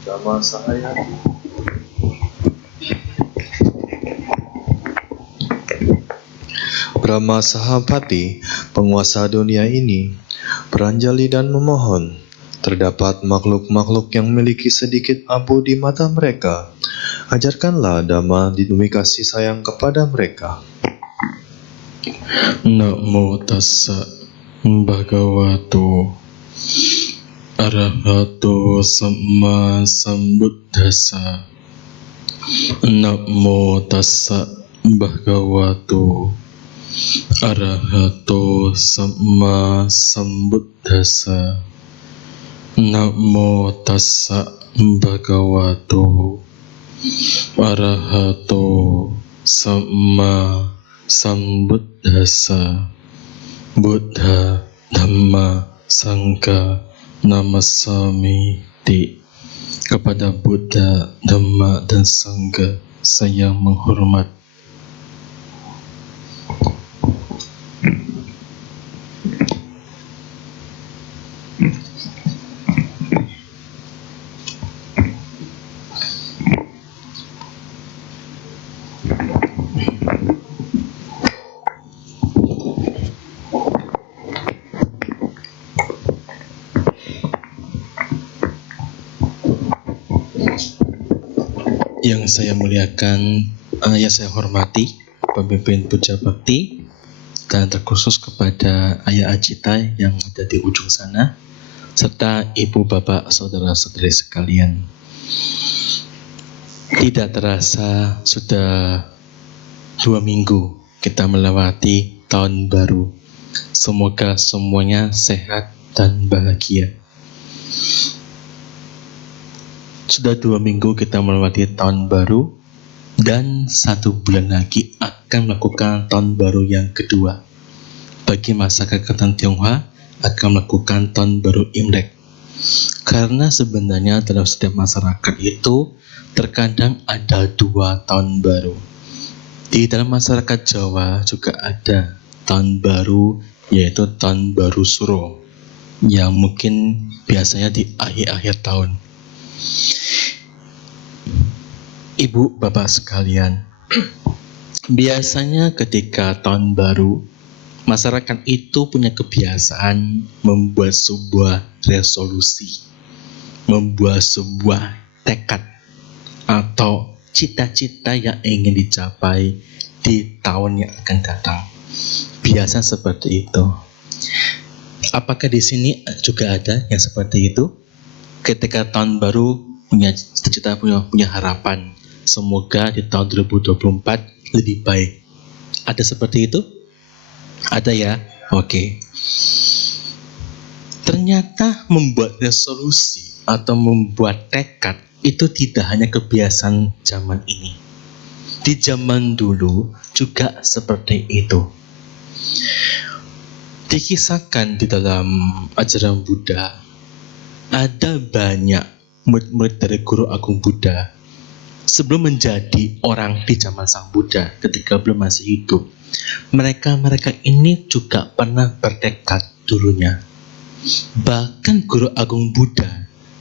Dhamma Sahayati. Brahma Sahapati, penguasa dunia ini, beranjali dan memohon. Terdapat makhluk-makhluk yang memiliki sedikit abu di mata mereka. Ajarkanlah Dhamma demi kasih sayang kepada mereka. Namo tassa bhagavato arahato samma sambuddhassa. Namo tassa bhagavato arahato samma sambuddhassa. Namo tassa bhagavato arahato samma sambuddhassa. Buddha Dhamma Sangha Namasami Ti. Kepada Buddha, Dhamma dan Sangha saya menghormat. Yang saya muliakan, yang saya hormati, pemimpin Puja Bakti, dan terkhusus kepada Ayah Acita yang ada di ujung sana, serta ibu bapak saudara-saudari sekalian. Tidak terasa sudah 2 minggu kita melewati tahun baru. Semoga semuanya sehat dan bahagia. Sudah 2 minggu kita melewati tahun baru, dan 1 bulan lagi akan melakukan tahun baru yang kedua. Bagi masyarakat Ketan Tionghoa akan melakukan tahun baru Imlek. Karena sebenarnya dalam setiap masyarakat itu terkadang ada 2 tahun baru. Di dalam masyarakat Jawa juga ada tahun baru, yaitu tahun baru Suro, yang mungkin biasanya di akhir-akhir tahun. Ibu bapak sekalian, biasanya ketika tahun baru, masyarakat itu punya kebiasaan membuat sebuah resolusi, membuat sebuah tekad atau cita-cita yang ingin dicapai di tahun yang akan datang. Biasa seperti itu. Apakah di sini juga ada yang seperti itu? Ketika tahun baru punya cita-cita, punya harapan, semoga di tahun 2024 lebih baik. Ada seperti itu? Ada ya? Oke. Ternyata membuat resolusi atau membuat tekad itu tidak hanya kebiasaan zaman ini. Di zaman dulu juga seperti itu. Dikisahkan di dalam ajaran Buddha, ada banyak murid-murid dari Guru Agung Buddha sebelum menjadi orang di zaman Sang Buddha ketika belum masih hidup. Mereka ini juga pernah bertekad dulunya. Bahkan Guru Agung Buddha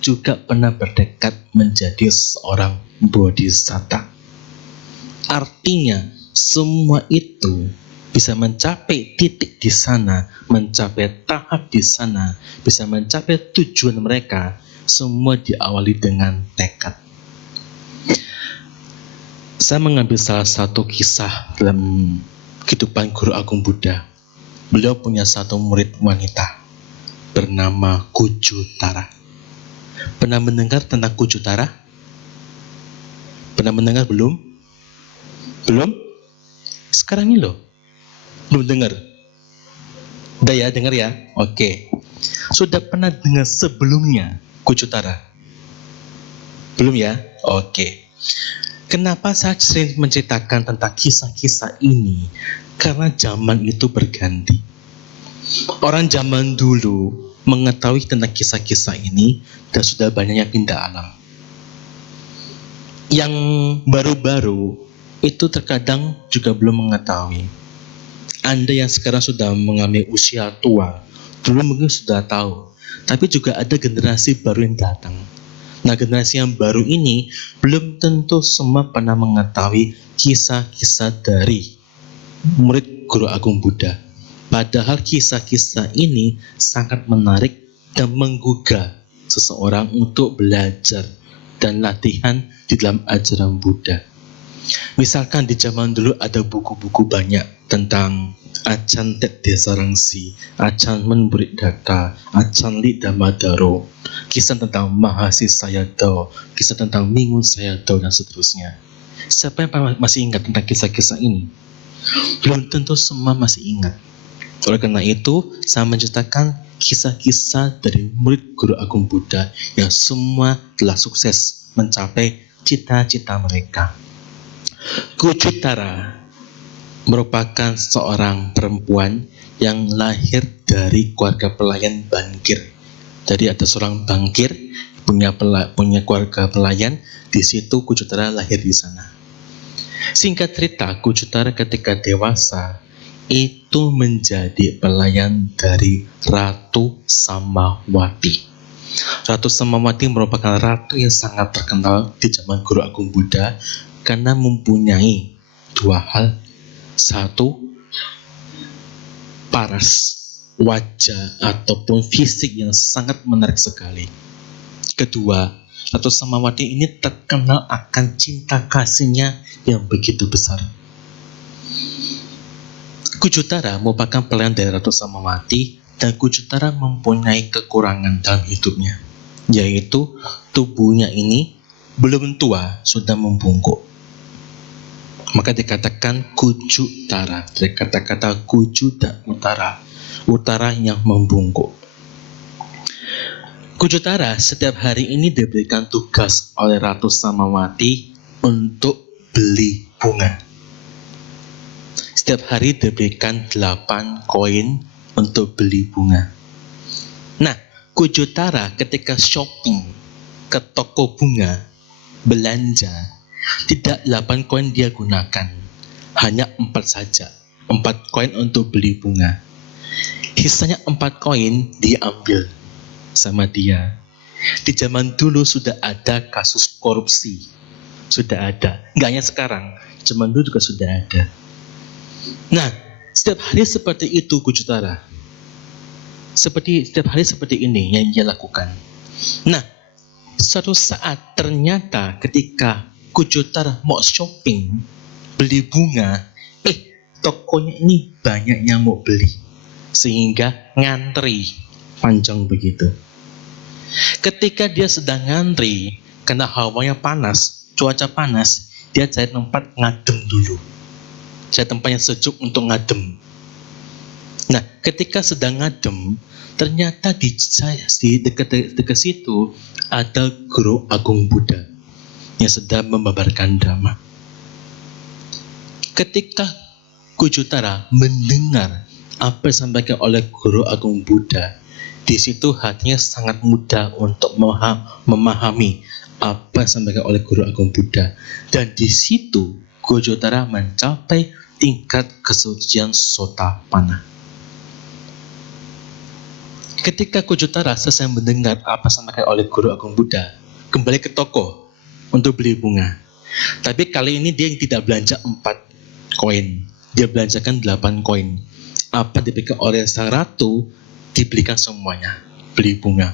juga pernah bertekad menjadi seorang bodhisatta. Artinya semua itu bisa mencapai titik di sana, mencapai tahap di sana, bisa mencapai tujuan mereka, semua diawali dengan tekad. Saya mengambil salah satu kisah dalam kehidupan Guru Agung Buddha. Beliau punya satu murid wanita bernama Kujutara. Pernah mendengar tentang Kujutara? Pernah mendengar belum? Belum? Sekarang ini loh. Belum dengar? Udah ya, dengar ya? Oke. Sudah pernah dengar sebelumnya Kujutara? Belum ya? Oke. Kenapa saya sering menceritakan tentang kisah-kisah ini? Karena zaman itu berganti. Orang zaman dulu mengetahui tentang kisah-kisah ini dan sudah banyak yang pindah alam. Yang baru-baru itu terkadang juga belum mengetahui. Anda yang sekarang sudah mengalami usia tua, dulu mungkin sudah tahu, tapi juga ada generasi baru yang datang. Nah, generasi yang baru ini belum tentu semua pernah mengetahui kisah-kisah dari murid Guru Agung Buddha. Padahal kisah-kisah ini sangat menarik dan menggugah seseorang untuk belajar dan latihan di dalam ajaran Buddha. Misalkan di zaman dulu ada buku-buku banyak tentang Acan Tet Desarangsi, Acan Menburik Data, Acan Li Damadaro, kisah tentang Mahasi Sayadaw, kisah tentang Mingun Sayadaw, dan seterusnya. Siapa yang masih ingat tentang kisah-kisah ini? Belum tentu semua masih ingat. Oleh karena itu, saya menceritakan kisah-kisah dari murid Guru Agung Buddha yang semua telah sukses mencapai cita-cita mereka. Kucutara merupakan seorang perempuan yang lahir dari keluarga pelayan Bangkir. Jadi ada seorang Bangkir punya keluarga pelayan, di situ Kucutara lahir di sana. Singkat cerita, Kucutara ketika dewasa itu menjadi pelayan dari Ratu Samawati. Ratu Samawati merupakan ratu yang sangat terkenal di zaman Guru Agung Buddha karena mempunyai dua hal. Satu, paras, wajah ataupun fisik yang sangat menarik sekali. Kedua, Ratu Samawati ini terkenal akan cinta kasihnya yang begitu besar. Kucutara merupakan pelayan dari Ratu Samawati, dan Kucutara mempunyai kekurangan dalam hidupnya, yaitu tubuhnya ini belum tua, sudah membungkuk. Maka dikatakan Kucutara, dari kata-kata Kucu dan utara yang membungkuk. Kucutara setiap hari ini diberikan tugas oleh Ratu Samawati untuk beli bunga. Setiap hari diberikan 8 koin untuk beli bunga. Nah, Kucutara ketika shopping ke toko bunga, belanja, tidak 8 koin dia gunakan, hanya 4 saja. 4 koin untuk beli bunga. Sisanya 4 koin diambil sama dia. Di zaman dulu sudah ada kasus korupsi, sudah ada. Nggak hanya sekarang, zaman dulu juga sudah ada. Nah, setiap hari seperti itu Kucutara. Setiap hari seperti ini yang dia lakukan. Nah, suatu saat ternyata ketika Kucutara mau shopping, beli bunga, tokonya ini banyak yang mau beli, sehingga ngantri panjang begitu. Ketika dia sedang ngantri, karena hawanya panas, cuaca panas, dia cari tempat ngadem dulu, cari tempat yang sejuk untuk ngadem. Nah, ketika sedang ngadem, ternyata di dekat situ ada Guru Agung Buddha yang sedang membabarkan dhamma. Ketika Kucutara mendengar apa yang disampaikan oleh Guru Agung Buddha, di situ hatinya sangat mudah untuk memahami apa yang disampaikan oleh Guru Agung Buddha, dan di situ Kucutara mencapai tingkat kesucian Sotapanna. Ketika Kucutara selesai mendengar apa yang disampaikan oleh Guru Agung Buddha, kembali ke toko untuk beli bunga. Tapi kali ini dia tidak belanja 4 koin, dia belanjakan 8 koin. Apa diberikan oleh sang ratu dibelikan semuanya, beli bunga.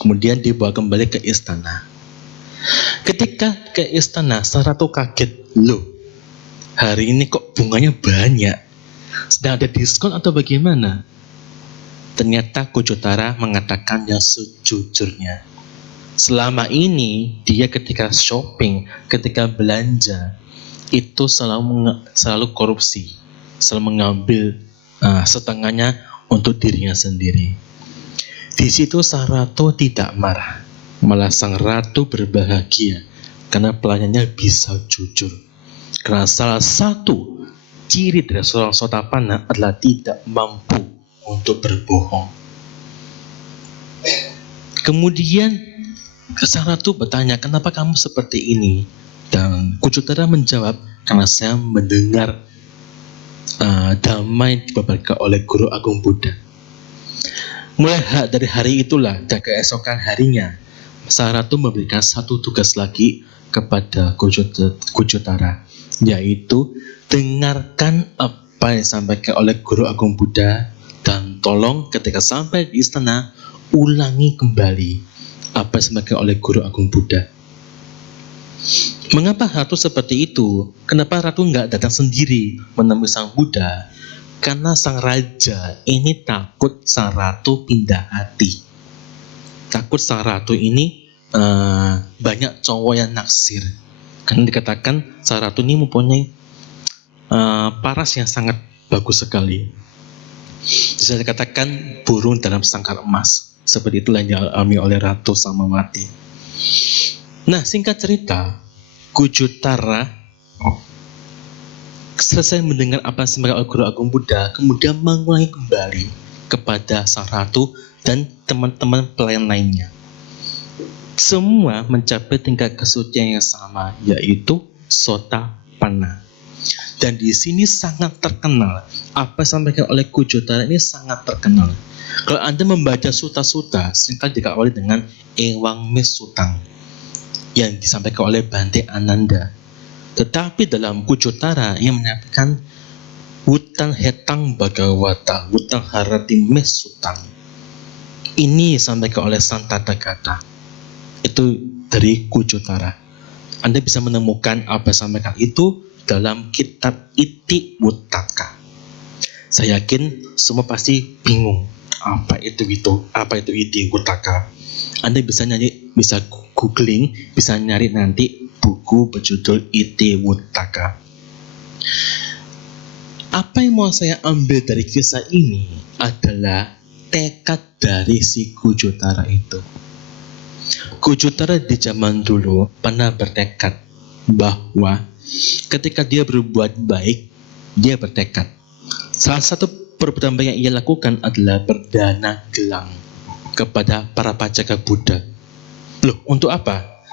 Kemudian dibawa kembali ke istana. Ketika ke istana, sang ratu kaget, loh, hari ini kok bunganya banyak, sedang ada diskon atau bagaimana? Ternyata Kucutara mengatakan yang sejujurnya. Selama ini dia ketika shopping, ketika belanja, itu selalu korupsi, selalu mengambil setengahnya untuk dirinya sendiri. Di situ sang ratu tidak marah, malah sang ratu berbahagia karena pelayannya bisa jujur. Karena salah satu ciri dari seorang Sotapanna adalah tidak mampu untuk berbohong. Kemudian sang ratu bertanya, kenapa kamu seperti ini? Dan Kucutara menjawab, karena saya mendengar dhamma yang dibabarkan oleh Guru Agung Buddha. Mulai dari hari itulah dan keesokan harinya, sang ratu memberikan satu tugas lagi kepada Kujutara, yaitu dengarkan apa yang disampaikan oleh Guru Agung Buddha dan tolong ketika sampai di istana ulangi kembali apa yang disampaikan oleh Guru Agung Buddha. Mengapa ratu seperti itu? Kenapa ratu nggak datang sendiri menemui sang Buddha? Karena sang raja ini takut sang ratu pindah hati. Takut sang ratu ini banyak cowok yang naksir. Karena dikatakan sang ratu ini mempunyai paras yang sangat bagus sekali. Bisa dikatakan burung dalam sangkar emas. Seperti itulah yang dialami oleh Ratu Samawati. Nah, singkat cerita, Kujutara selesai mendengar apa yang disampaikan oleh Guru Agung Buddha, kemudian mengulangi kembali kepada sang ratu dan teman-teman pelayan lainnya. Semua mencapai tingkat kesucian yang sama, yaitu Sotapanna. Dan di sini sangat terkenal. Apa yang disampaikan oleh Kujutara ini sangat terkenal. Kalau Anda membaca suta-suta, seringkali dikawali dengan Ewang Mesutang yang disampaikan oleh Bante Ananda. Tetapi dalam Kujutara ia menyampaikan Wutan Hetang Bhagawata, Wutan Harati Mesutang. Ini disampaikan oleh Santa Tathagata. Itu dari Kujutara. Anda bisa menemukan apa yang disampaikan itu dalam kitab Iti Wuttaka. Saya yakin semua pasti bingung apa itu Iti Wuttaka. Anda bisa googling, bisa nyari nanti buku berjudul Iti Wuttaka. Apa yang mau saya ambil dari kisah ini adalah tekad dari si Kujutara itu. Kujutara di zaman dulu pernah bertekad bahwa ketika dia berbuat baik, dia bertekad. Salah satu perbuatan baik yang ia lakukan adalah berdana gelang kepada para pacaka Buddha. Loh, untuk apa?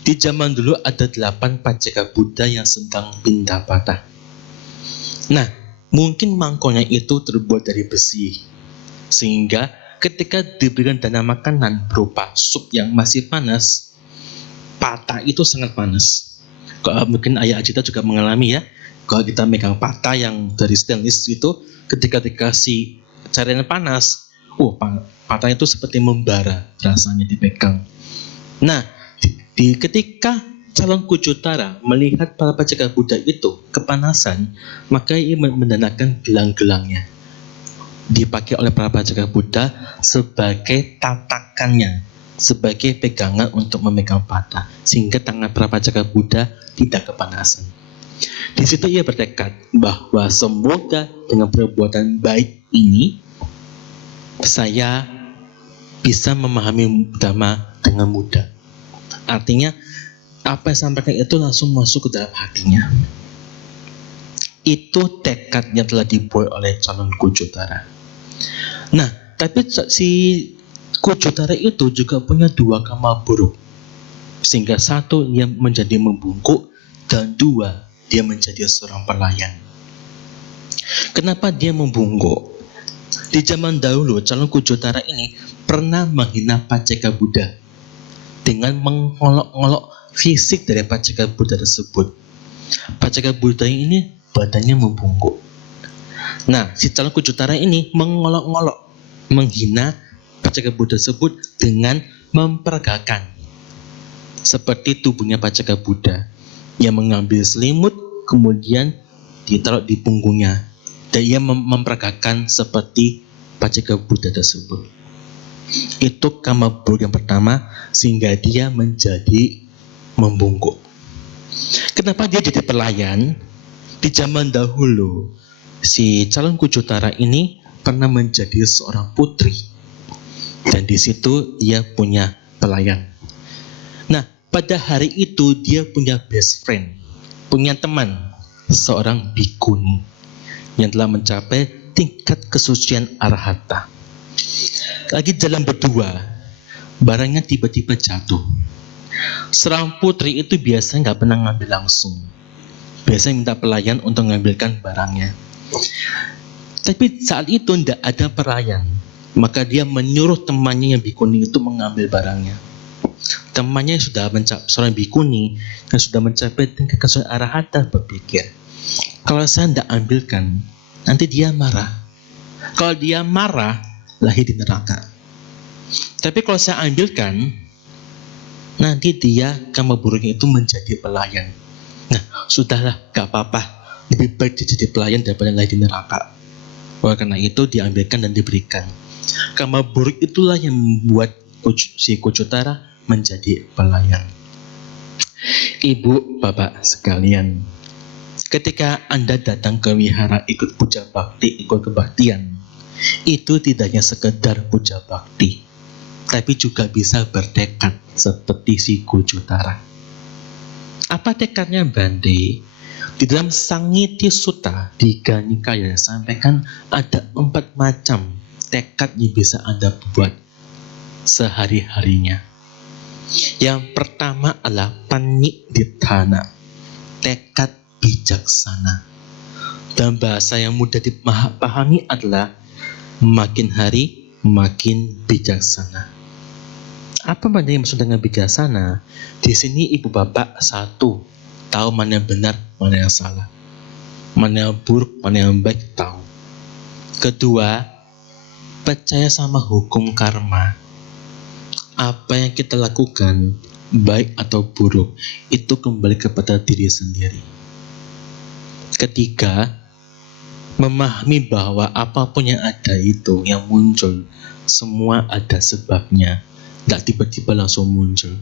Di zaman dulu ada 8 pacaka Buddha yang sedang pindah patah. Nah, mungkin mangkoknya itu terbuat dari besi, sehingga ketika diberikan dana makanan berupa sup yang masih panas, patah itu sangat panas. Kalau mungkin ayah Ajita juga mengalami ya, kalau kita megang patah yang dari stainless itu, ketika dikasih cairan panas, patahnya itu seperti membara rasanya dipegang. Nah, ketika calon Kujutara melihat para pacaka Buddha itu kepanasan, maka ia mendanakan gelang-gelangnya. Dipakai oleh para pacaka Buddha sebagai tatakannya, sebagai pegangan untuk memegang patah, sehingga tangan para pacaka Buddha tidak kepanasan. Di situ ia bertekad bahwa semoga dengan perbuatan baik ini saya bisa memahami Dhamma dengan mudah. Artinya apa yang disampaikan itu langsung masuk ke dalam hatinya. Itu tekadnya telah dibuat oleh calon Kujutara. Nah, tapi si Kujutara itu juga punya 2 karma buruk. Sehingga 1, ia menjadi membungkuk, dan 2, dia menjadi seorang pelayan. Kenapa dia membungkuk? Di zaman dahulu, calon Kujutara ini pernah menghina pacaka Buddha dengan mengolok-olok fisik dari pacaka Buddha tersebut. Pacaka Buddha ini badannya membungkuk. Nah, si calon Kujutara ini mengolok-olok, menghina pacaka Buddha tersebut dengan memperagakan seperti tubuhnya pacaka Buddha. Ia mengambil selimut, kemudian ditaruh di punggungnya, dan ia memperagakan seperti pacaka Buddha tersebut. Itu karma buruk yang pertama, sehingga dia menjadi membungkuk. Kenapa dia jadi pelayan? Di zaman dahulu, si calon Kujutara ini pernah menjadi seorang putri, dan di situ ia punya pelayan. Nah, pada hari itu dia punya best friend, punya teman, seorang bhikkhuni yang telah mencapai tingkat kesucian arhata. Lagi jalan berdua, barangnya tiba-tiba jatuh. Seorang putri itu biasanya nggak pernah ngambil langsung, biasanya minta pelayan untuk mengambilkan barangnya. Tapi saat itu tidak ada pelayan, maka dia menyuruh temannya yang bhikkhuni itu mengambil barangnya. temannya sudah mencapai seorang bikuni dan sudah mencapai tingkat kesulitan arahata, berpikir, kalau saya tidak ambilkan, nanti dia marah. Kalau dia marah, lahir di neraka. Tapi kalau saya ambilkan, nanti dia kama buruknya itu menjadi pelayan. Nah, sudahlah, gak apa-apa. Lebih baik dia jadi pelayan daripada lahir di neraka. Oleh karena itu diambilkan dan diberikan. Kama buruk itulah yang membuat si Kucutara menjadi pelayan. Ibu, bapak sekalian, ketika Anda datang ke wihara ikut puja bakti, ikut kebaktian, itu tidak hanya sekedar puja bakti, tapi juga bisa bertekad seperti si Kucutara. Apa tekadnya, Bante? Di dalam Sangiti Sutta di Ganikaya sampaikan ada 4 macam tekad yang bisa Anda buat sehari-harinya. Yang pertama adalah panidithana, tekad bijaksana. Dan bahasa yang mudah dipahami adalah makin hari makin bijaksana. Apa yang maksud dengan bijaksana? Di sini ibu bapak satu, tahu mana yang benar, mana yang salah, mana yang buruk, mana yang baik, tahu. Kedua, percaya sama hukum karma. Apa yang kita lakukan, baik atau buruk, itu kembali kepada diri sendiri. Ketiga, memahami bahwa apapun yang ada itu, yang muncul, semua ada sebabnya. Tidak tiba-tiba langsung muncul.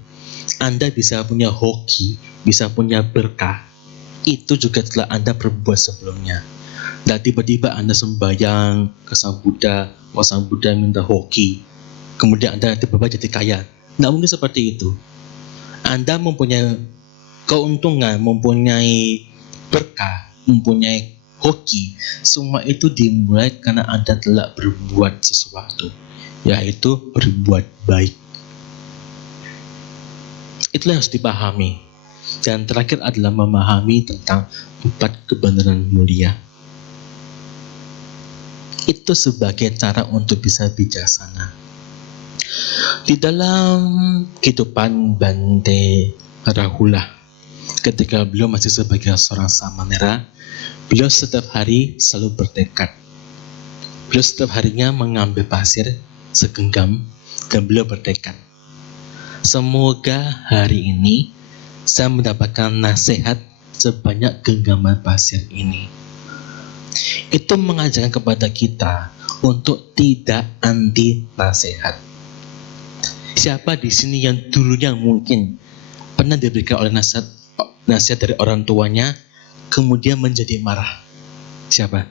Anda bisa punya hoki, bisa punya berkah, itu juga telah Anda perbuat sebelumnya. Dan tiba-tiba Anda sembahyang ke Sang Buddha, Sang Buddha minta hoki, kemudian Anda tiba-tiba jadi kaya. Tidak mungkin seperti itu. Anda mempunyai keuntungan, mempunyai berkah, mempunyai hoki, semua itu dimulai karena Anda telah berbuat sesuatu, yaitu berbuat baik. Itulah yang harus dipahami. Dan terakhir adalah memahami tentang 4 kebenaran mulia. Itu sebagai cara untuk bisa bijaksana. Di dalam kehidupan Bante Rahula, ketika beliau masih sebagai seorang samanera, beliau setiap hari selalu bertekad. Beliau setiap harinya mengambil pasir segenggam dan beliau bertekad, semoga hari ini saya mendapatkan nasihat sebanyak genggaman pasir ini. Itu mengajarkan kepada kita untuk tidak anti nasihat. Siapa di sini yang dulunya mungkin pernah diberikan oleh nasihat dari orang tuanya, kemudian menjadi marah? Siapa?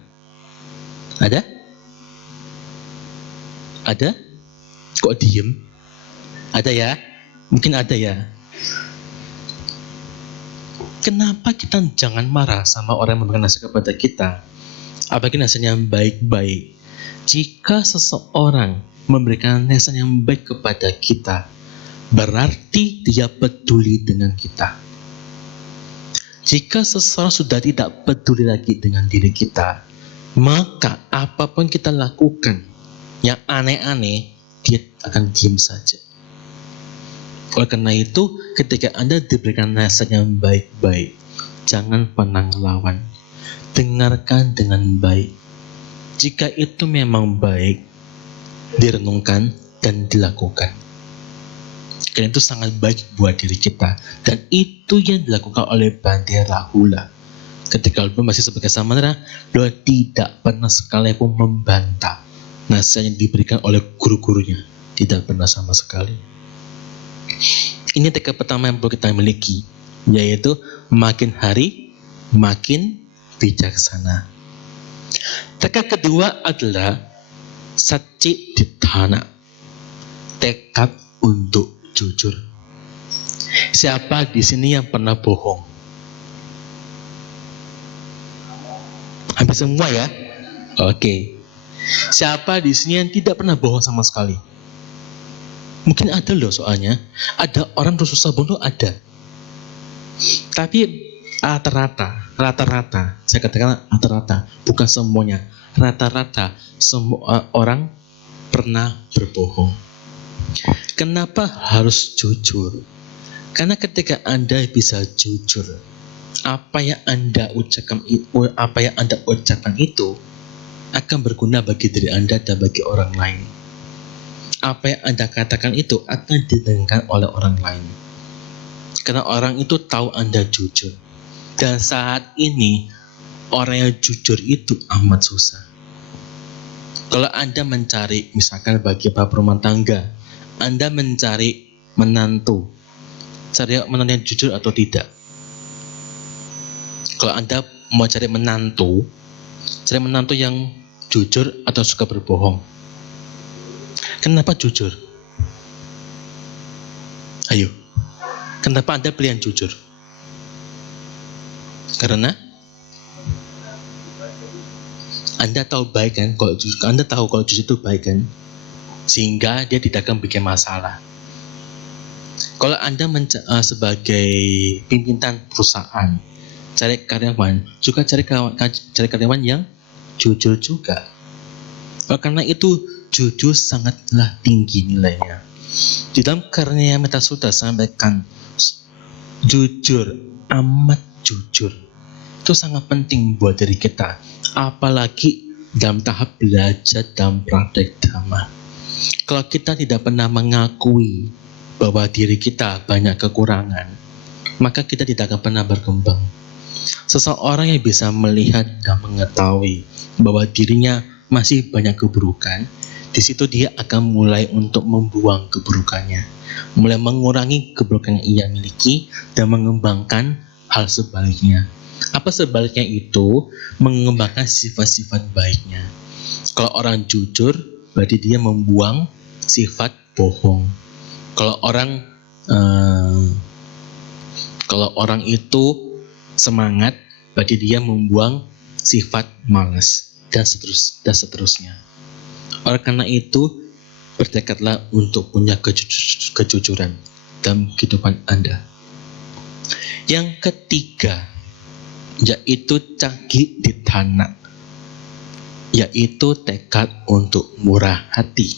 Ada? Ada? Kok diem? Ada ya? Mungkin ada ya. Kenapa kita jangan marah sama orang yang memberikan nasihat kepada kita? Apalagi nasihat yang baik-baik. Jika seseorang memberikan nasihat yang baik kepada kita, berarti dia peduli dengan kita. Jika seseorang sudah tidak peduli lagi dengan diri kita, maka apapun kita lakukan yang aneh-aneh, dia akan diam saja. Oleh karena itu, ketika Anda diberikan nasihat yang baik-baik, jangan pernah melawan. Dengarkan dengan baik. Jika itu memang baik, direnungkan dan dilakukan. Karena itu sangat baik buat diri kita. Dan itu yang dilakukan oleh Bante Rahula. Ketika beliau masih sebagai samanera, beliau tidak pernah sekalipun membantah nasihat yang diberikan oleh guru-gurunya. Tidak pernah sama sekali. Ini tekad pertama yang perlu kita miliki, yaitu makin hari makin bijaksana. Tekad kedua adalah Satchitithana, tekad untuk jujur. Siapa di sini yang pernah bohong? Hampir semua ya. Oke. Siapa di sini yang tidak pernah bohong sama sekali? Mungkin ada loh, soalnya ada orang bersusah bohong, ada. Tapi rata-rata, saya katakan rata-rata, bukan semuanya. Rata-rata semua orang pernah berbohong. Kenapa harus jujur? Karena ketika Anda bisa jujur, apa yang Anda ucapkan itu akan berguna bagi diri Anda dan bagi orang lain. Apa yang Anda katakan itu akan didengarkan oleh orang lain. Karena orang itu tahu Anda jujur. Dan saat ini orang yang jujur itu amat susah. Kalau Anda mencari, misalkan bagi bapak rumah tangga, Anda mencari menantu, cari menantu yang jujur atau tidak. Kalau Anda mau cari menantu yang jujur atau suka berbohong. Kenapa jujur? Ayo, kenapa Anda pilih yang jujur? Karena Anda tahu baik kan, Anda tahu kalau jujur itu baik kan, sehingga dia tidak akan bikin masalah. Kalau Anda sebagai pimpinan perusahaan, cari karyawan, juga cari karyawan yang jujur juga. Karena itu jujur sangatlah tinggi nilainya. Di dalam karya Meta Sutta sampaikan, jujur, amat jujur. Itu sangat penting buat diri kita, apalagi dalam tahap belajar dan praktek dhamma. Kalau kita tidak pernah mengakui bahwa diri kita banyak kekurangan, maka kita tidak akan pernah berkembang. Seseorang yang bisa melihat dan mengetahui bahwa dirinya masih banyak keburukan, di situ dia akan mulai untuk membuang keburukannya, mulai mengurangi keburukan yang ia miliki dan mengembangkan hal sebaliknya. Apa sebaliknya itu? Mengembangkan sifat-sifat baiknya. Kalau orang jujur, berarti dia membuang sifat bohong. Kalau orang itu semangat, berarti dia membuang sifat malas dan seterusnya. Oleh karena itu, bertekadlah untuk punya kejujuran dalam kehidupan Anda. Yang ketiga, yaitu cagi di tanah, yaitu tekad untuk murah hati.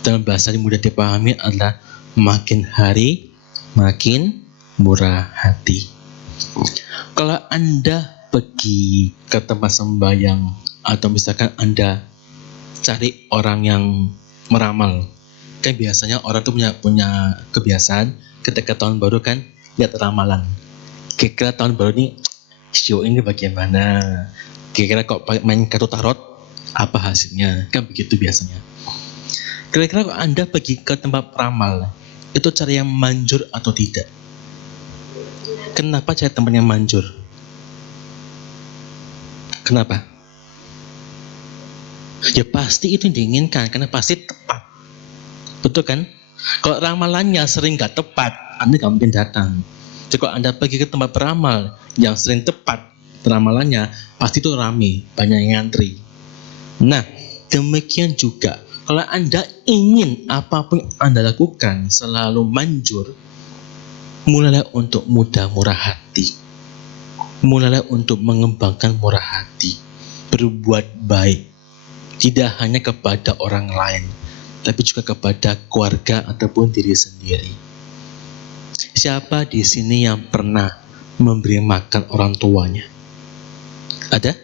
Dalam bahasa yang mudah dipahami adalah makin hari makin murah hati. Kalau Anda pergi ke tempat sembahyang, atau misalkan Anda cari orang yang meramal, kan biasanya orang tuh punya kebiasaan ketika tahun baru kan lihat ramalan. Kira-kira tahun baru ini show ini bagaimana? Kira-kira kok main kartu tarot, apa hasilnya? Kan begitu biasanya. Kira-kira kalau Anda pergi ke tempat peramal, itu cari yang manjur atau tidak? Kenapa cari tempat yang manjur? Kenapa? Ya pasti itu yang diinginkan, karena pasti tepat. Betul kan? Kalau ramalannya sering gak tepat, Anda gak mungkin datang. Jadi kalau Anda pergi ke tempat peramal yang sering tepat ramalannya, pasti itu rame, banyak yang ngantri. Nah, demikian juga kalau Anda ingin apapun yang Anda lakukan selalu manjur, mulailah untuk mudah murah hati. Mulailah untuk mengembangkan murah hati, berbuat baik, tidak hanya kepada orang lain, tapi juga kepada keluarga ataupun diri sendiri. Siapa di sini yang pernah memberi makan orang tuanya? Ada?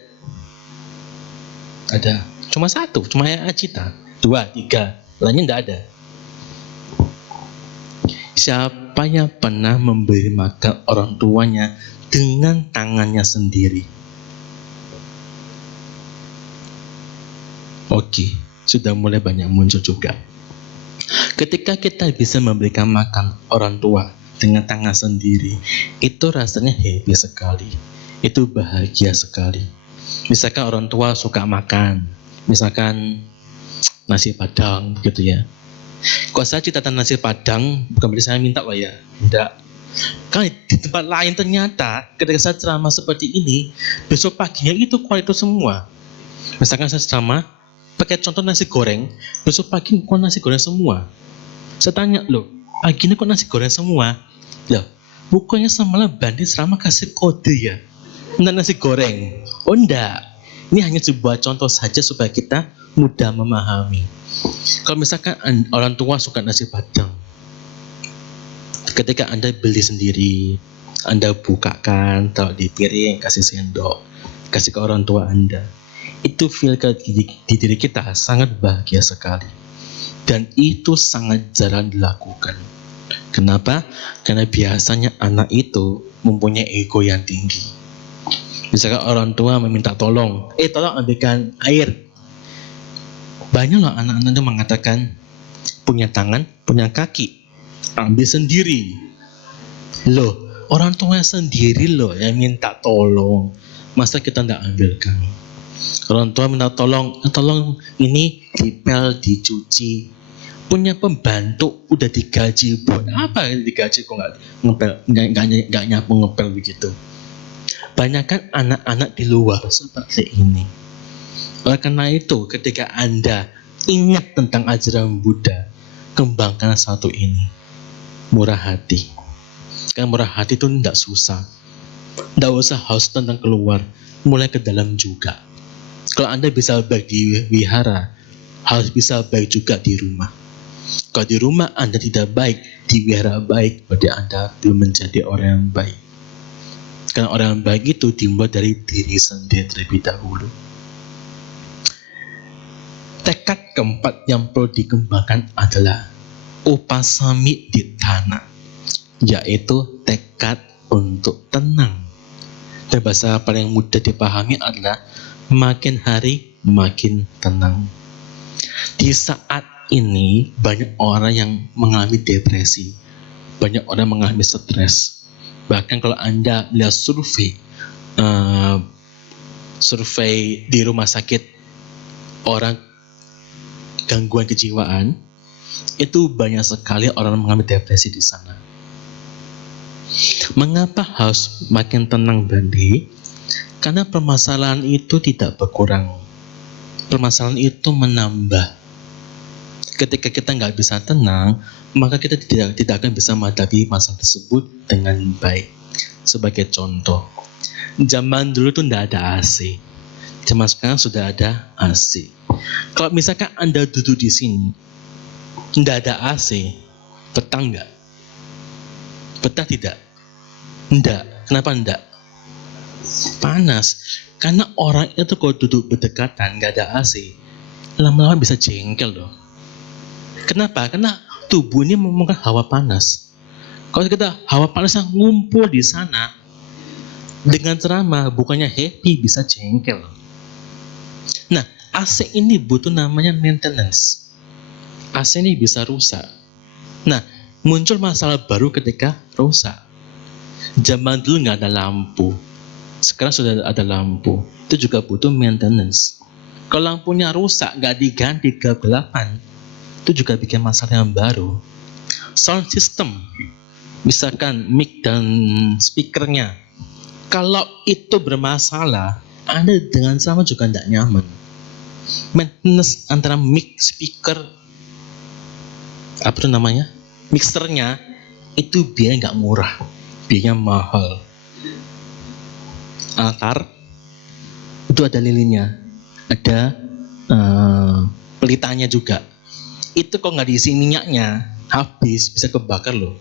Ada. Cuma satu, cuma ya Cita. 2, 3, lainnya tidak ada. Siapa yang pernah memberi makan orang tuanya dengan tangannya sendiri? Oke, sudah mulai banyak muncul juga. Ketika kita bisa memberikan makan orang tua dengan tangan sendiri, itu rasanya happy sekali, itu bahagia sekali. Misalkan orang tua suka makan, misalkan nasi padang gitu ya. Kalau saya cita-cita nasi padang, bukan berarti saya minta Pak ya, tidak. Kan di tempat lain ternyata ketika saya ceramah seperti ini, besok paginya itu kualitas semua. Misalkan saya ceramah pakai contoh nasi goreng, besok pagi kok nasi goreng semua. Saya tanya, loh, pagi ini kok nasi goreng semua? Loh, bukannya semalam bandit ceramah kasih kode ya? Nasi goreng. Oh enggak, ini hanya sebuah contoh saja supaya kita mudah memahami. Kalau misalkan orang tua suka nasi padang, ketika Anda beli sendiri, Anda bukakan, taruh di piring, kasih sendok, kasih ke orang tua Anda, itu feel di diri kita sangat bahagia sekali. Dan itu sangat jarang dilakukan. Kenapa? Karena biasanya anak itu mempunyai ego yang tinggi. Misalkan orang tua meminta tolong ambilkan air. Banyak loh anak-anak itu mengatakan, punya tangan, punya kaki, ambil sendiri. Loh, orang tua sendiri loh yang minta tolong, masa kita tidak ambilkan? Orang tua minta tolong ini dipel, dicuci. Punya pembantu udah digaji, buat apa digaji kok nggak nyapu ngepel begitu? Banyakkan anak-anak di luar seperti ini. Oleh karena itu, ketika Anda ingat tentang ajaran Buddha, kembangkan satu ini, murah hati. Karena murah hati itu tidak susah. Tidak usah harus tentang keluar, mulai ke dalam juga. Kalau Anda bisa baik di wihara, harus bisa baik juga di rumah. Kalau di rumah Anda tidak baik, di wihara baik, berarti Anda belum menjadi orang yang baik. Karena orang yang baik itu dimulai dari diri sendiri terlebih dahulu. Tekad keempat yang perlu dikembangkan adalah upasami dittana, yaitu tekad untuk tenang. Dan bahasa paling mudah dipahami adalah makin hari makin tenang. Di saat ini banyak orang yang mengalami depresi, banyak orang mengalami stres. Bahkan kalau Anda lihat survei di rumah sakit orang gangguan kejiwaan, itu banyak sekali orang mengalami depresi di sana. Mengapa harus makin tenang, Bandi? Karena permasalahan itu tidak berkurang, permasalahan itu menambah. Ketika kita nggak bisa tenang, maka kita tidak akan bisa menghadapi masalah tersebut dengan baik. Sebagai contoh, zaman dulu tuh tidak ada AC, zaman sekarang sudah ada AC. Kalau misalkan Anda duduk di sini, tidak ada AC, betah nggak? Betah tidak? Tidak. Kenapa tidak? Panas. Karena orang itu kalau duduk berdekatan, nggak ada AC, lama-lama bisa jengkel loh. Kenapa? Karena tubuh ini memerlukan hawa panas. Kalau kita hawa panas yang ngumpul di sana, dengan ceramah bukannya happy, bisa jengkel. Nah, AC ini butuh namanya maintenance. AC ini bisa rusak. Nah, muncul masalah baru ketika rusak. Zaman dulu nggak ada lampu, sekarang sudah ada lampu. Itu juga butuh maintenance. Kalau lampunya rusak, nggak diganti kegelapan, itu juga bikin masalah yang baru. Sound system, misalkan mic dan speakernya, kalau itu bermasalah, Anda dengan sama juga tidak nyaman. Maintenance antara mic, speaker, mixernya, itu biaya nggak murah, biayanya mahal. Altar, itu ada lilinnya, ada pelitanya juga. Itu kalau nggak diisi minyaknya, habis, bisa kebakar loh.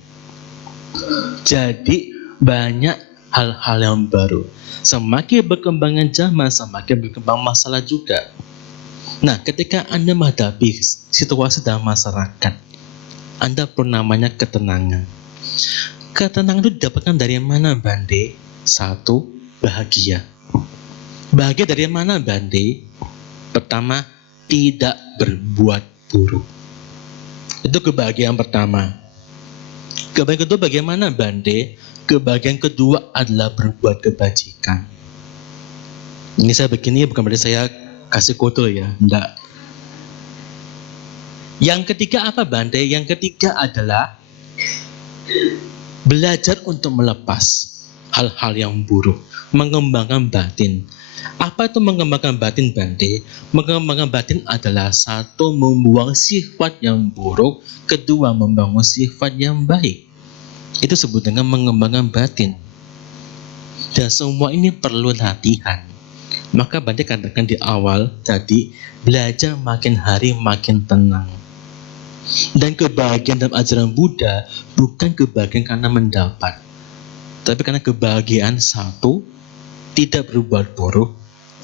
Jadi banyak hal-hal yang baru. Semakin berkembangnya zaman, semakin berkembang masalah juga. Nah, ketika Anda menghadapi situasi dalam masyarakat, Anda perlu namanya ketenangan. Ketenangan itu didapatkan dari mana, Bande? Satu, bahagia. Bahagia dari mana, Bande? Pertama, tidak berbuat buruk. Itu kebahagiaan pertama. Kebahagiaan kedua bagaimana, Bande? Kebahagiaan kedua adalah berbuat kebajikan. Ini saya begini bukan berarti saya kasih kutul ya, enggak. Yang ketiga apa, Bande? Yang ketiga adalah belajar untuk melepas hal-hal yang buruk, mengembangkan batin. Apa itu mengembangkan batin, Bande? Mengembangkan batin adalah satu, membuang sifat yang buruk, kedua, membangun sifat yang baik. Itu disebut dengan mengembangkan batin. Dan semua ini perlu latihan. Maka Bante katakan di awal tadi, belajar makin hari makin tenang. Dan kebahagiaan dalam ajaran Buddha bukan kebahagiaan karena mendapat, tapi karena kebahagiaan satu, tidak berbuat buruk,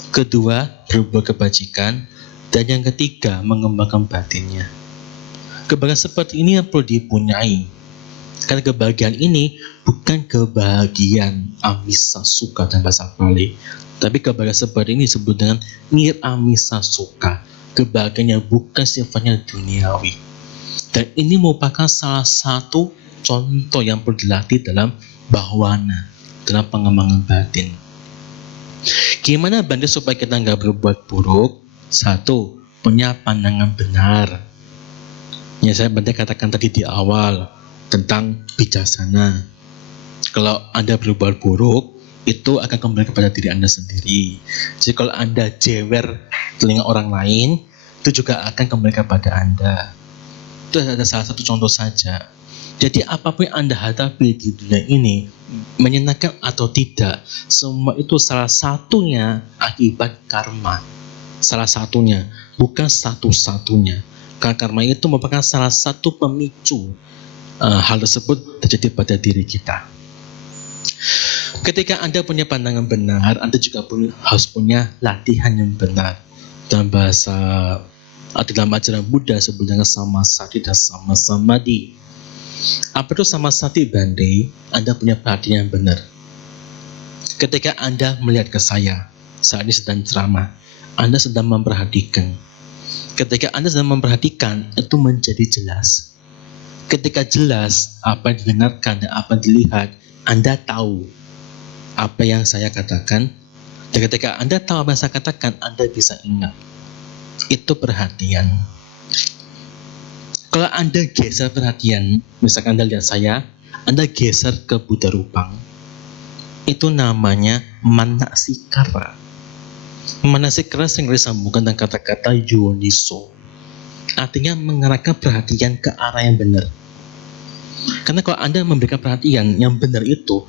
kedua, berbuat kebajikan, dan yang ketiga, mengembangkan batinnya. Kebahagiaan seperti ini yang perlu dipunyai. Karena kebahagiaan ini bukan kebahagiaan amisa suka dalam bahasa Bali, tapi kebahagiaan seperti ini disebut dengan nir-amisa suka, kebahagiaan yang bukan sifatnya duniawi. Dan ini merupakan salah satu contoh yang perlu dilatih dalam bahwana, dalam pengembangan batin. Gimana Bante supaya kita nggak berbuat buruk? Satu, punya pandangan benar. Ya, saya Bante katakan tadi di awal tentang bijaksana. Kalau Anda berbuat buruk, itu akan kembali kepada diri Anda sendiri. Jadi kalau Anda jewer telinga orang lain, itu juga akan kembali kepada Anda. Itu ada salah satu contoh saja. Jadi apapun yang Anda hadapi di dunia ini, menyenangkan atau tidak, semua itu salah satunya akibat karma. Salah satunya, bukan satu-satunya. Karena karma itu merupakan salah satu pemicu hal tersebut terjadi pada diri kita. Ketika Anda punya pandangan benar, Anda juga harus punya latihan yang benar. Dalam bahasa dalam ajaran Buddha sebut dengan samasati dan samasamadhi. Apa itu samasati Bante? Anda punya perhatian yang benar. Ketika Anda melihat ke saya, saat ini sedang ceramah, Anda sedang memperhatikan. Ketika Anda sedang memperhatikan, itu menjadi jelas. Ketika jelas apa yang didengarkan dan apa yang dilihat, Anda tahu apa yang saya katakan. Dan ketika Anda tahu apa yang saya katakan, Anda bisa ingat. Itu perhatian. Kalau Anda geser perhatian, misalkan Anda lihat saya, Anda geser ke Buddha Rupang, itu namanya manasikara. Manasikara sering disambungkan dengan kata-kata yoniso, artinya mengarahkan perhatian ke arah yang benar. Karena kalau Anda memberikan perhatian yang benar itu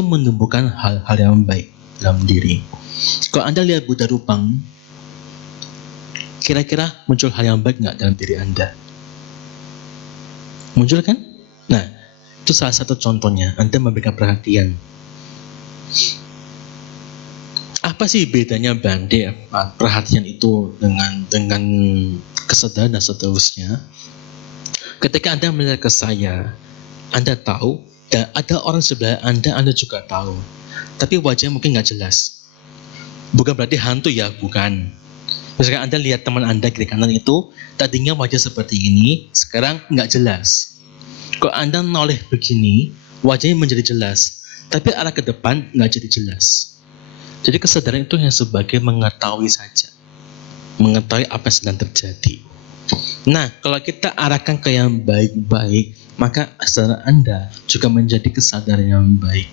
menumbuhkan hal-hal yang baik dalam diri. Kalau Anda lihat Buddha Rupang, kira-kira muncul hal yang baik nggak dalam diri Anda? Muncul kan? Nah, itu salah satu contohnya. Anda memberikan perhatian. Apa sih bedanya Bante perhatian itu dengan kesadaran dan seterusnya? Ketika Anda melihat ke saya, Anda tahu, dan ada orang sebelah Anda juga tahu. Tapi wajahnya mungkin nggak jelas. Bukan berarti hantu ya, bukan. Misalkan Anda lihat teman Anda kiri kanan itu, tadinya wajah seperti ini, sekarang nggak jelas. Kalau Anda noleh begini, wajahnya menjadi jelas, tapi arah ke depan nggak jadi jelas. Jadi kesadaran itu yang sebagai mengetahui saja, mengetahui apa yang sedang terjadi. Nah, kalau kita arahkan ke yang baik-baik, maka kesadaran Anda juga menjadi kesadaran yang baik.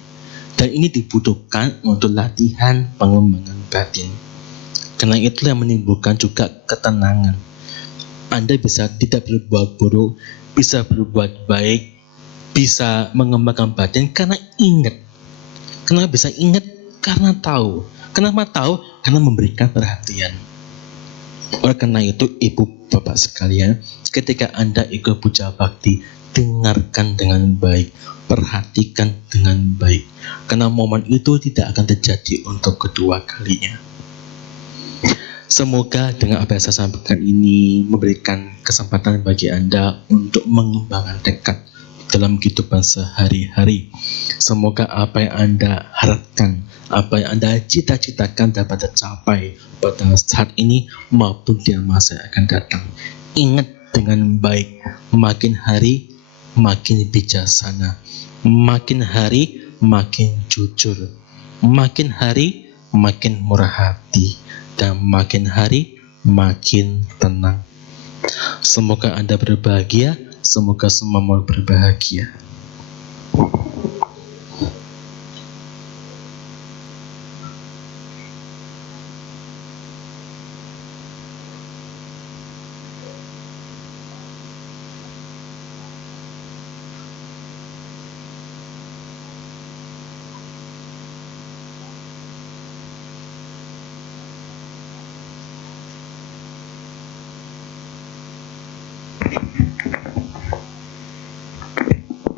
Dan ini dibutuhkan untuk latihan pengembangan batin. Karena itulah yang menimbulkan juga ketenangan. Anda bisa tidak berbuat buruk, bisa berbuat baik, bisa mengembangkan batin karena ingat. Kenapa bisa ingat? Karena tahu. Kenapa tahu? Karena memberikan perhatian. Oleh karena itu, ibu bapak sekalian, ketika Anda ikut puja bakti, dengarkan dengan baik, perhatikan dengan baik. Karena momen itu tidak akan terjadi untuk kedua kalinya. Semoga dengan apa yang saya sampaikan ini memberikan kesempatan bagi Anda untuk mengembangkan tekad dalam kehidupan sehari-hari. Semoga apa yang Anda harapkan, apa yang Anda cita-citakan dapat tercapai pada saat ini maupun di masa yang akan datang. Ingat dengan baik, makin hari makin bijaksana, makin hari makin jujur, makin hari makin murah hati, dan makin hari makin tenang. Semoga Anda berbahagia, semoga semua mau berbahagia.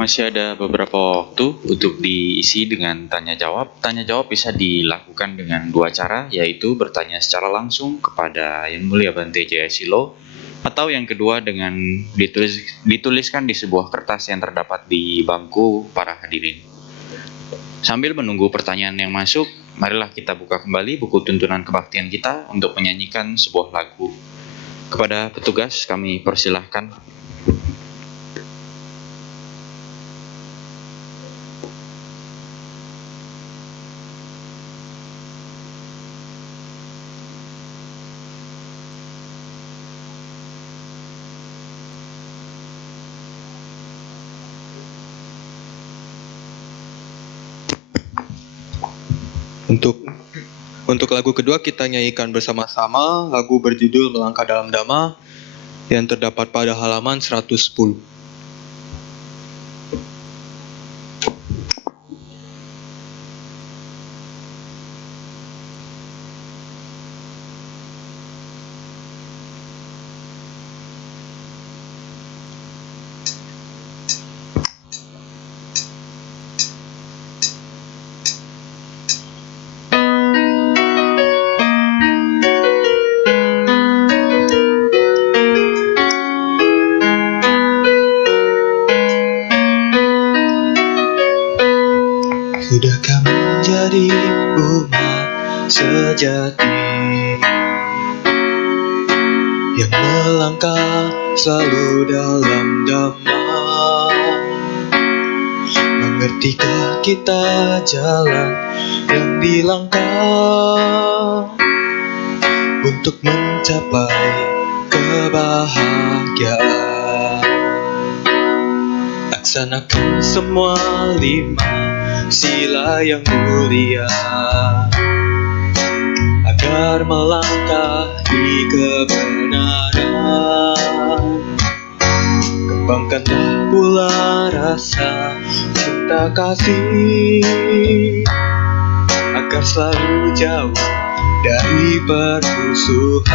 Masih ada beberapa waktu untuk diisi dengan tanya jawab. Tanya jawab bisa dilakukan dengan dua cara, yaitu bertanya secara langsung kepada Yang Mulia Bante Jayasilo, atau yang kedua dengan dituliskan di sebuah kertas yang terdapat di bangku para hadirin. Sambil menunggu pertanyaan yang masuk, marilah kita buka kembali buku tuntunan kebaktian kita untuk menyanyikan sebuah lagu. Kepada petugas kami persilahkan. Untuk lagu kedua kita nyanyikan bersama-sama lagu berjudul Melangkah Dalam Dhamma yang terdapat pada halaman 110. Sudahkah menjadi umat sejati yang melangkah selalu dalam dhamma? Mengertikah kita jalan yang dilangkah untuk mencapai kebahagiaan? Laksanakan semua 5 sila yang mulia agar melangkah di kebenaran. Kembangkanlah pula rasa cinta kasih agar selalu jauh dari permusuhan.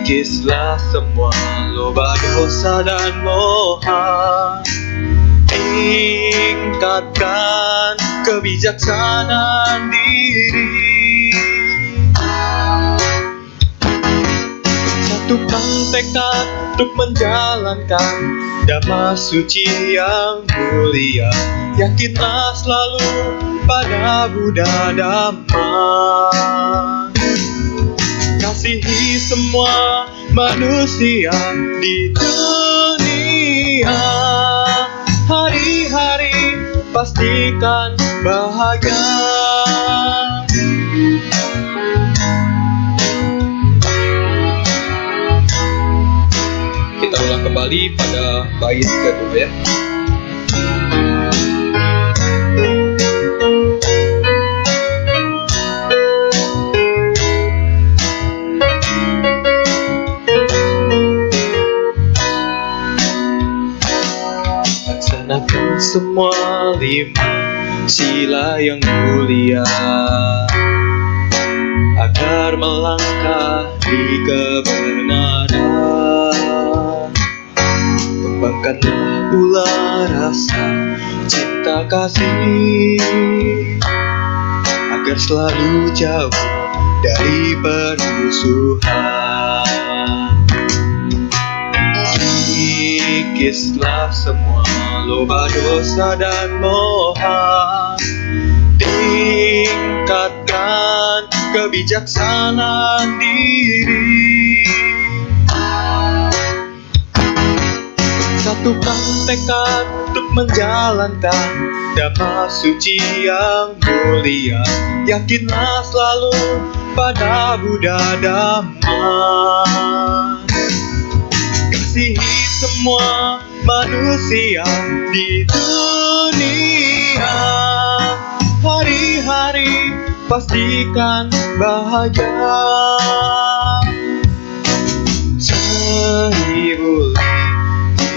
Kikislah semua loba dosa dan moha, tingkatkan kebijaksanaan diri. Satukan tekad untuk menjalankan dhamma suci yang mulia. Yakinlah selalu pada Buddha Dhamma. Kasihi semua manusia di dunia. Hari-hari pastikan bahagia. Kita ulang kembali pada bait kedua ya. Laksanakan semua 5 sila yang mulia agar melangkah di kebenaran. Kembangkanlah pula rasa cinta kasih agar selalu jauh dari permusuhan. Kikislah semua loba dosa dan moha, tingkatkan kebijaksanaan diri. Satukan tekad untuk menjalankan dhamma suci yang mulia. Yakinlah selalu pada Buddha Dhamma. Kasihi semua manusia di dunia. Hari-hari pastikan bahagia. Seribu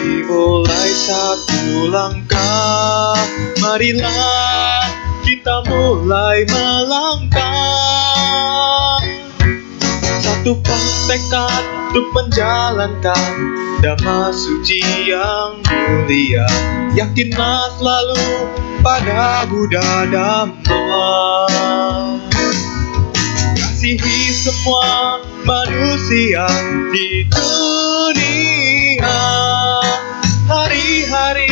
dimulai satu langkah. Marilah kita mulai melangkah. Satukan tekad untuk menjalankan dhamma suci yang mulia. Yakinlah selalu pada Buddha Dhamma. Kasihi semua manusia di dunia. Hari-hari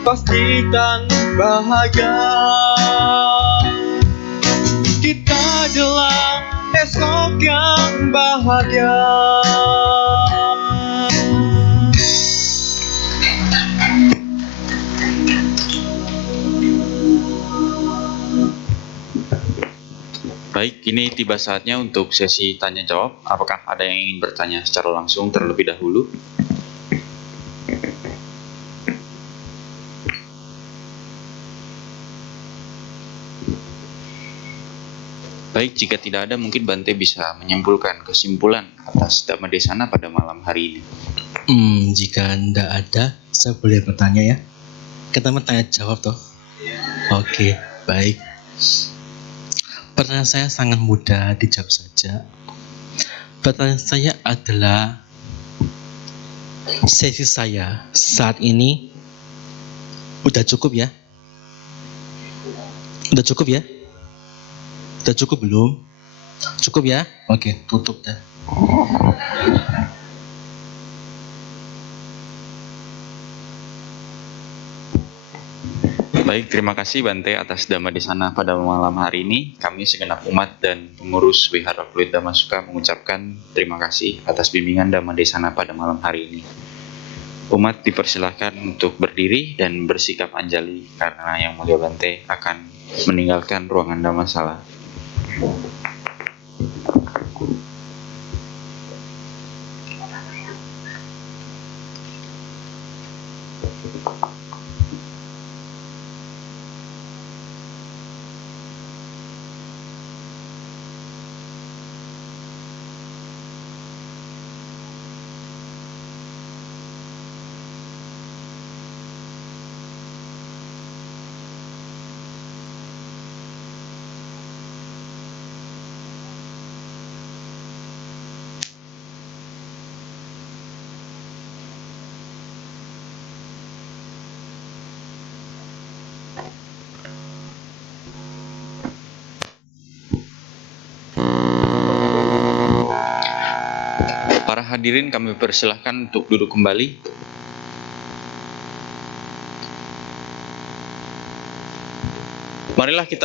pastikan bahagia. Kita jelang esok yang bahagia. Baik, kini tiba saatnya untuk sesi tanya jawab. Apakah ada yang ingin bertanya secara langsung terlebih dahulu? Baik, jika tidak ada, mungkin Bante bisa menyimpulkan kesimpulan atas Dhamma Desana pada malam hari ini. Jika tidak ada, saya boleh bertanya ya? Kita tanya jawab toh? Oke, baik. Pertanyaan saya sangat mudah, dijawab saja. Pertanyaan saya adalah, sesi saya saat ini udah cukup ya? Udah cukup ya? Udah cukup belum? Cukup ya? Oke, tutup dah. Baik, terima kasih Bante atas Dhamma Desana pada malam hari ini. Kami segenap umat dan pengurus Wihara Fluid Dhammasuka mengucapkan terima kasih atas bimbingan Dhamma Desana pada malam hari ini. Umat dipersilahkan untuk berdiri dan bersikap anjali karena Yang Mulia Bante akan meninggalkan ruangan Dhammasala. Para hadirin kami persilahkan untuk duduk kembali. Marilah kita